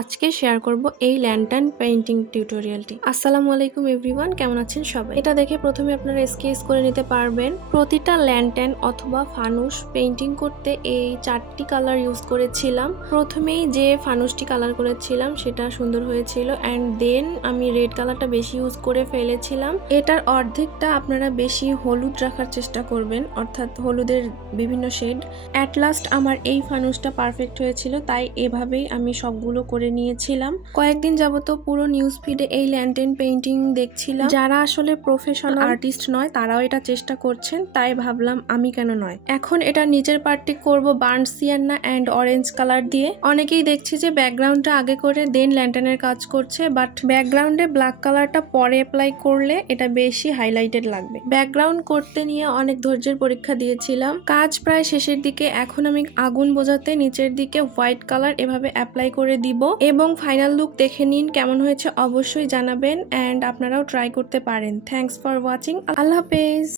আজকে শেয়ার করব এই ল্যান্টার্ন পেইন্টিং টিউটোরিয়ালটি। আসসালামু আলাইকুম এভরিওয়ান, কেমন আছেন সবাই? এটা দেখে প্রথমে আপনারা স্কেচ করে নিতে পারবেন। প্রতিটা ল্যান্টার্ন অথবা ফানুস পেইন্টিং করতে এই 4টি কালার ইউজ করেছিলাম। প্রথমেই যে ফানুসটি কালার করেছিলাম সেটা সুন্দর হয়েছিল, অ্যান্ড দেন আমি রেড কালারটা বেশি ইউজ করে ফেলেছিলাম। এটার অর্ধেকটা আপনারা বেশি হলুদ রাখার চেষ্টা করবেন, অর্থাৎ হলুদের বিভিন্ন শেড। অ্যাট লাস্ট আমার এই ফানুসটা পারফেক্ট হয়েছিল, তাই এভাবেই আমি সবগুলো করে নিয়েছিলাম। কয়েকদিন যাবত পুরো নিউজ ফিডে এই ল্যান্টার্ন পেইন্টিং দেখছিলাম। যারা আসলে প্রফেশনাল আর্টিস্ট নয় তারাও এটা চেষ্টা করছেন, তাই ভাবলাম আমি কেন নয়। এখন এটা নিচের পার্টটি করব বার্ন সিয়ান্না অ্যান্ড অরেঞ্জ কালার দিয়ে। অনেকেই দেখছি যে ব্যাকগ্রাউন্ডটা আগে করে দেন ল্যান্টার্নের কাজ করছে, বাট ব্যাকগ্রাউন্ডে ব্ল্যাক কালারটা পরে অ্যাপ্লাই করলে এটা বেশি হাইলাইটেড লাগবে। ব্যাকগ্রাউন্ড করতে নিয়ে অনেক ধৈর্যের পরীক্ষা দিয়েছিলাম। কাজ প্রায় শেষের দিকে। এখন আমি আগুন বোঝাতে নিচের দিকে হোয়াইট কালার এভাবে অ্যাপ্লাই করে দিব, এবং ফাইনাল লুক দেখে নিন কেমন হয়েছে অবশ্যই জানাবেন, অ্যান্ড আপনারাও ট্রাই করতে পারেন। Thanks for watching. আল্লাহ হাফেজ।